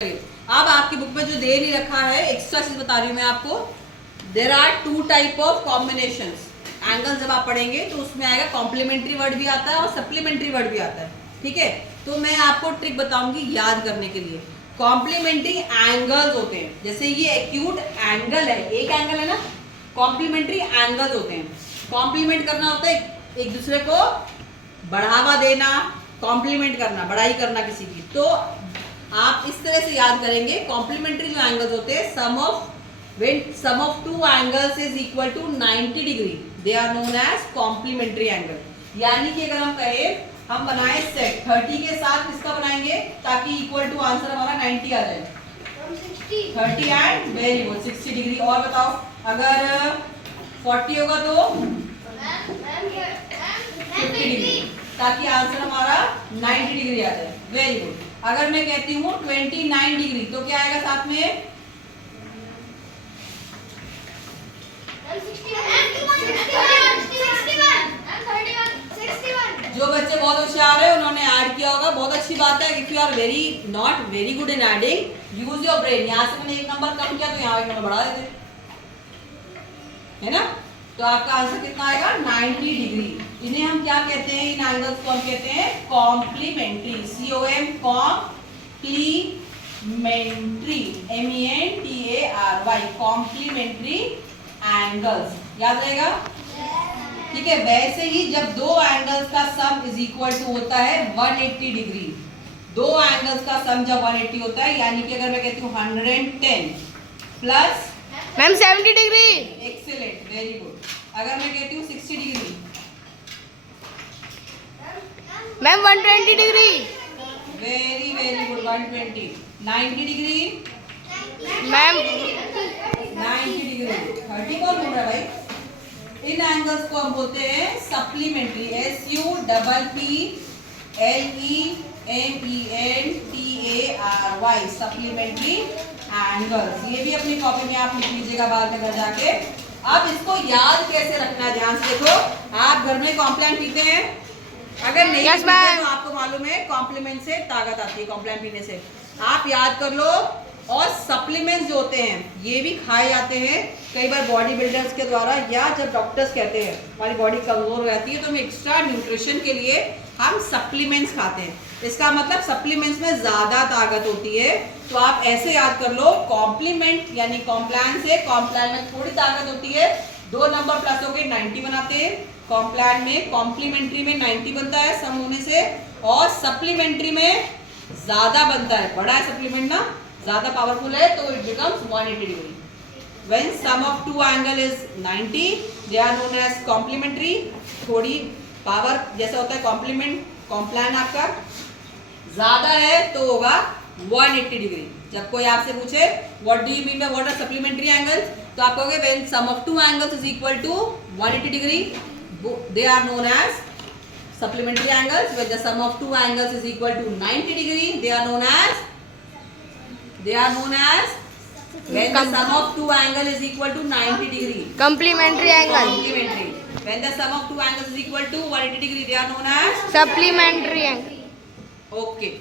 अब आपकी बुक में जो दे नहीं रखा है, एक्स्ट्रा चीज बता रही हूँ मैं आपको। There are two type of combination angle. जब आप पढ़ेंगे तो उसमें आएगा कॉम्प्लीमेंट्री वर्ड भी आता है और सप्लीमेंट्री वर्ड भी आता है, ठीक है। तो मैं आपको ट्रिक बताऊंगी याद करने के लिए। कॉम्प्लीमेंट्री एंगल्स होते हैं, जैसे ये एक्यूट एंगल है, एक एंगल है ना। कॉम्प्लीमेंट्री एंगल्स होते हैं, कॉम्प्लीमेंट करना होता है एक दूसरे को, बढ़ावा देना, कॉम्प्लीमेंट करना, बड़ाई करना किसी की। तो आप इस तरह से याद करेंगे, कॉम्प्लीमेंट्री जो एंगल्स होते हैं, sum of two angles is equal to 90 degree, they are known as complementary angle. यानी कि अगर हम कहें हम बनाए सेट 30 के साथ किसका बनाएंगे ताकि इक्वल टू आंसर हमारा 90 आ जाए, 30 एंड वेरी गुड 60 डिग्री। और बताओ अगर 40 होगा तो 50 डिग्री, ताकि आंसर हमारा 90 डिग्री आ जाए, वेरी गुड। अगर मैं कहती हूँ 29 डिग्री तो क्या आएगा साथ में, जो बच्चे बहुत होशियार है उन्होंने ऐड किया होगा, बहुत अच्छी बात है। If you are not very good in adding, use your brain. यहाँ से मैंने एक नंबर कम किया तो यहाँ एक नंबर बढ़ा देते, है ना। तो आपका आंसर कितना आएगा, 90 डिग्री। इन्हें हम क्या कहते हैं, इन एंगल्स को हम कहते हैं complementary, COM complementary, MENTARY, complementary angles. याद रहेगा, ठीक है। वैसे ही जब दो एंगल्स का सम इज इक्वल टू होता है 180 डिग्री, दो एंगल्स का सम जब 180 होता है, यानी कि अगर मैं कहती हूँ 110 plus ma'am 70 degree, excellent, very good. अगर मैं कहती हूँ 60 degree, ma'am 120 degree, very very good 120, 90 degree, ma'am 90 degree, 30 कौन बोल रहा है भाई। इन एंगल्स को हम बोलते हैं सप्लीमेंट्री, SUPPLEMENTARY, सप्लीमेंट्री एंगल्स। ये भी अपनी कॉपी में आप लिख लीजिएगा बाद में घर जाके। अब इसको याद कैसे रखना है, ध्यान से देखो। आप घर में कॉम्प्लान पीते हैं, अगर नहीं yes, पीते तो आपको मालूम है कॉम्प्लीमेंट से ताकत आती है, कॉम्प्लान पीने से। आप याद कर लो। और सप्लीमेंट्स जो होते हैं ये भी खाए जाते हैं कई बार बॉडी बिल्डर्स के द्वारा, या जब डॉक्टर्स कहते हैं हमारी बॉडी कमजोर हो जाती है तो हम एक्स्ट्रा न्यूट्रिशन के लिए हम सप्लीमेंट्स खाते हैं। इसका मतलब सप्लीमेंट्स में ज्यादा ताकत होती है। तो आप ऐसे याद कर लो, कॉम्प्लीमेंट यानी कॉम्प्लान से, कॉम्प्लान में थोड़ी ताकत होती है, 2 नंबर प्लस होके 90 बनाते हैं। कॉम्प्लान में कॉम्प्लीमेंट्री में 90 बनता है सम होने से, और सप्लीमेंट्री में ज्यादा बनता है, बड़ा है सप्लीमेंट ना, ज्यादा पावरफुल है, तो it becomes 180 degree. When sum of two angle is 90, they are known as complementary. थोड़ी पावर जैसा होता है कॉम्प्लीमेंट, कॉम्प्लान आपका ज्यादा है तो होगा 180 डिग्री। जब कोई आपसे पूछे what do you mean by what are supplementary angles, तो आप कहोगे when sum of two angles is equal to 180 degree, they are known as supplementary angles. When the sum of two angles is equal to 90 degree, they are known as when the sum of two angle is equal to 90 degree, complementary angle. Complementary. When the sum of two angles is equal to 180 degree, they are known as supplementary angle. Okay.